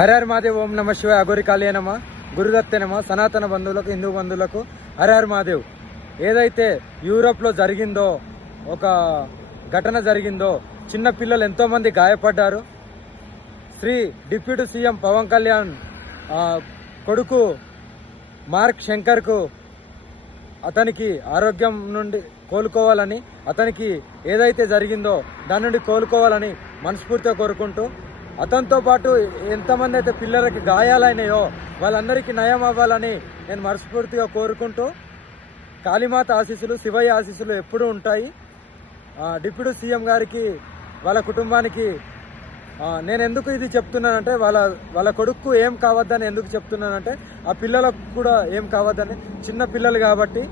హరహర్ మహాదేవ్ ఓం నమ శివ అగోరి నమ గురుదత్తే నమ సనాతన బంధువులకు హిందూ బంధువులకు హరహర్ మహాదేవ్ ఏదైతే యూరోప్లో జరిగిందో ఒక ఘటన జరిగిందో చిన్న పిల్లలు ఎంతోమంది గాయపడ్డారు. శ్రీ డిప్యూటీ సీఎం పవన్ కళ్యాణ్ కొడుకు మార్క్ శంకర్కు అతనికి ఆరోగ్యం నుండి కోలుకోవాలని అతనికి ఏదైతే జరిగిందో దాని నుండి కోలుకోవాలని మనస్ఫూర్తిగా కోరుకుంటూ అతనితో పాటు ఎంతమంది అయితే పిల్లలకి గాయాలైనాయో వాళ్ళందరికీ నయం అవ్వాలని నేను మనస్ఫూర్తిగా కోరుకుంటూ కాళీమాత ఆశీస్సులు శివయ్య ఆశీస్సులు ఎప్పుడూ ఉంటాయి. డిప్యూటీ సీఎం గారికి వాళ్ళ కుటుంబానికి నేను ఎందుకు ఇది చెప్తున్నానంటే వాళ్ళ వాళ్ళ కొడుకు ఏం కావద్దని ఎందుకు చెప్తున్నానంటే ఆ పిల్లలకు కూడా ఏం కావద్దని చిన్న పిల్లలు కాబట్టి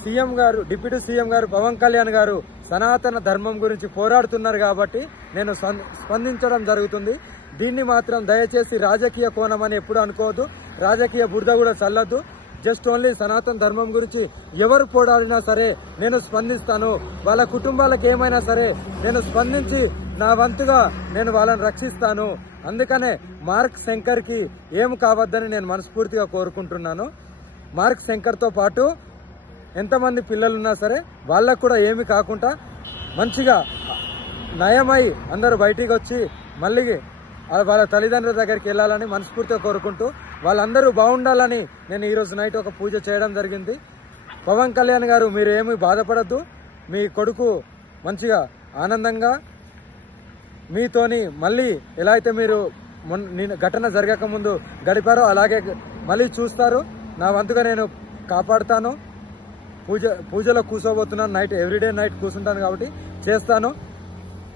సీఎం గారు డిప్యూటీ సీఎం గారు పవన్ కళ్యాణ్ గారు సనాతన ధర్మం గురించి పోరాడుతున్నారు కాబట్టి నేను స్పం- స్పందించడం జరుగుతుంది. దీన్ని మాత్రం దయచేసి రాజకీయ కోణం అని ఎప్పుడు అనుకోవద్దు. రాజకీయ బురద కూడా చల్లద్దు. జస్ట్ ఓన్లీ సనాతన ధర్మం గురించి ఎవరు పోరాడినా సరే నేను స్పందిస్తాను. వాళ్ళ కుటుంబాలకు ఏమైనా సరే నేను స్పందించి నా వంతుగా నేను వాళ్ళని రక్షిస్తాను. అందుకనే మార్క్ శంకర్కి ఏం కావద్దని నేను మనస్ఫూర్తిగా కోరుకుంటున్నాను. మార్క్ శంకర్తో పాటు ఎంతమంది పిల్లలు ఉన్నా సరే వాళ్ళకు కూడా ఏమి కాకుండా మంచిగా నయమై అందరూ బయటికి వచ్చి మళ్ళీ వాళ్ళ తల్లిదండ్రుల దగ్గరికి వెళ్ళాలని మనస్ఫూర్తిగా కోరుకుంటూ వాళ్ళందరూ బాగుండాలని నేను ఈరోజు నైట్ ఒక పూజ చేయడం జరిగింది. పవన్ కళ్యాణ్ గారు మీరు ఏమీ బాధపడద్దు. మీ కొడుకు మంచిగా ఆనందంగా మీతోని మళ్ళీ ఎలా అయితే మీరు నేను ఘటన జరగక ముందు గడిపారో అలాగే మళ్ళీ చూస్తారు. నా వంతుగా నేను కాపాడుతాను. పూజ పూజలో కూర్చోబోతున్నాను నైట్ ఎవ్రీడే నైట్ కూర్చుంటాను కాబట్టి చేస్తాను.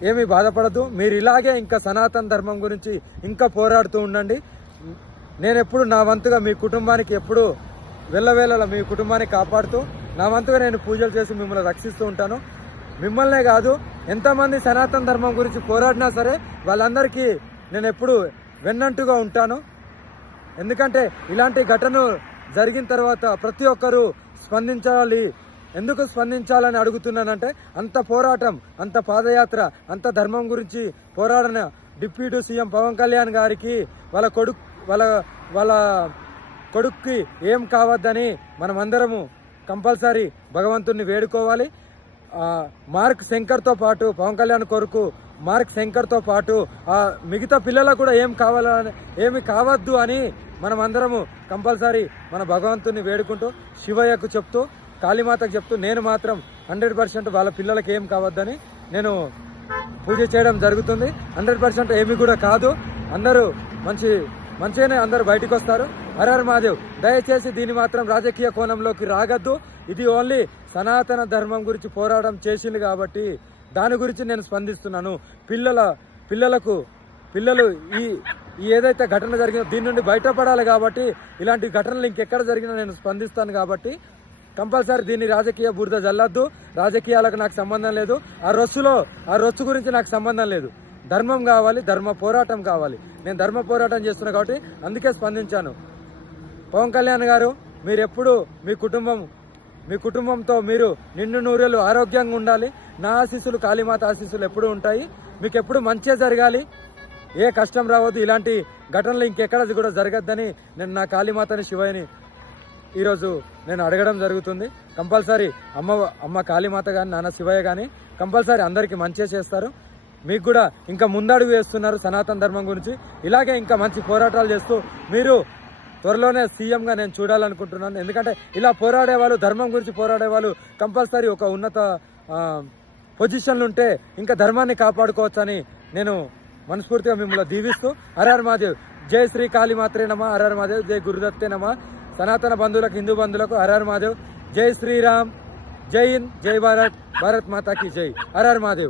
ఏమీ బాధపడద్దు. మీరు ఇలాగే ఇంకా సనాతన ధర్మం గురించి ఇంకా పోరాడుతూ ఉండండి. నేను ఎప్పుడు నా వంతుగా మీ కుటుంబానికి ఎప్పుడు వెళ్ళవేళ మీ కుటుంబాన్ని కాపాడుతూ నా వంతుగా నేను పూజలు చేసి మిమ్మల్ని రక్షిస్తూ ఉంటాను. మిమ్మల్నే కాదు ఎంతమంది సనాతన ధర్మం గురించి పోరాడినా సరే వాళ్ళందరికీ నేను ఎప్పుడు వెన్నంటుగా ఉంటాను. ఎందుకంటే ఇలాంటి ఘటన జరిగిన తర్వాత ప్రతి ఒక్కరూ స్పందించాలి. ఎందుకు స్పందించాలని అడుగుతున్నానంటే అంత పోరాటం అంత పాదయాత్ర అంత ధర్మం గురించి పోరాడిన డిప్యూటీ సీఎం పవన్ కళ్యాణ్ గారికి వాళ్ళ కొడుకు వాళ్ళ వాళ్ళ కొడుక్కి ఏం కావద్దని మనమందరము కంపల్సరీ భగవంతుణ్ణి వేడుకోవాలి. మార్క్ శంకర్తో పాటు పవన్ కళ్యాణ్ కొరకు మార్క్ శంకర్తో పాటు ఆ మిగతా పిల్లలకు కూడా ఏం కావాలని ఏమి కావద్దు అని మనం అందరము కంపల్సరీ మన భగవంతుని వేడుకుంటూ శివయ్యకు చెప్తూ కాళీమాతకు చెప్తూ నేను మాత్రం హండ్రెడ్ పర్సెంట్ వాళ్ళ పిల్లలకి ఏం కావద్దని నేను పూజ చేయడం జరుగుతుంది. హండ్రెడ్ పర్సెంట్ ఏమి కూడా కాదు. అందరూ మంచి మంచిగానే అందరూ బయటకు వస్తారు. హరహర్ మహాదేవ్ దయచేసి దీన్ని మాత్రం రాజకీయ కోణంలోకి రాగద్దు. ఇది ఓన్లీ సనాతన ధర్మం గురించి పోరాటం చేసింది కాబట్టి దాని గురించి నేను స్పందిస్తున్నాను. పిల్లల పిల్లలకు పిల్లలు ఈ ఏదైతే ఘటన జరిగిందో దీని నుండి బయటపడాలి కాబట్టి ఇలాంటి ఘటనలు ఇంకెక్కడ జరిగినా నేను స్పందిస్తాను కాబట్టి కంపల్సరీ దీన్ని రాజకీయ బురద జల్లద్దు. రాజకీయాలకు నాకు సంబంధం లేదు. ఆ రొచ్చులో ఆ రొచ్చు గురించి నాకు సంబంధం లేదు. ధర్మం కావాలి ధర్మ పోరాటం కావాలి. నేను ధర్మ పోరాటం చేస్తున్నా కాబట్టి అందుకే స్పందించాను. పవన్ కళ్యాణ్ గారు మీరెప్పుడు మీ కుటుంబం మీ కుటుంబంతో మీరు నిండు నూరెలు ఆరోగ్యంగా ఉండాలి. నా ఆశీస్సులు కాళీమాత ఆశీస్సులు ఎప్పుడూ ఉంటాయి. మీకు ఎప్పుడు మంచే జరగాలి. ఏ కష్టం రావద్దు. ఇలాంటి ఘటనలు ఇంకెక్కడ కూడా జరగద్దని నేను నా కాళీమాతని శివయ్యని ఈరోజు నేను అడగడం జరుగుతుంది. కంపల్సరీ అమ్మ అమ్మ కాళీమాత కానీ నాన్న శివయ్య కానీ కంపల్సరీ అందరికీ మంచిగా చేస్తారు. మీకు కూడా ఇంకా ముందడుగు వేస్తున్నారు సనాతన ధర్మం గురించి. ఇలాగే ఇంకా మంచి పోరాటాలు చేస్తూ మీరు త్వరలోనే సీఎంగా నేను చూడాలనుకుంటున్నాను. ఎందుకంటే ఇలా పోరాడే వాళ్ళు ధర్మం గురించి పోరాడే వాళ్ళు కంపల్సరీ ఒక ఉన్నత పొజిషన్లు ఉంటే ఇంకా ధర్మాన్ని కాపాడుకోవచ్చని నేను మనస్ఫూర్తిగా మిమ్మల్ని దీవిస్తూ హరహర్ మహాదేవ్ జై శ్రీ కాళి మాత్రే నమ అర్ఆర్ మహాదేవ్ జై గురుదత్తే నమ. సనాతన బంధువులకు హిందూ బంధువులకు హరహర్ మహాదేవ్ జై శ్రీరామ్ జై హింద్ జై భారత్ భారత్ మాతాకి జై. హరహర్ మహాదేవ్.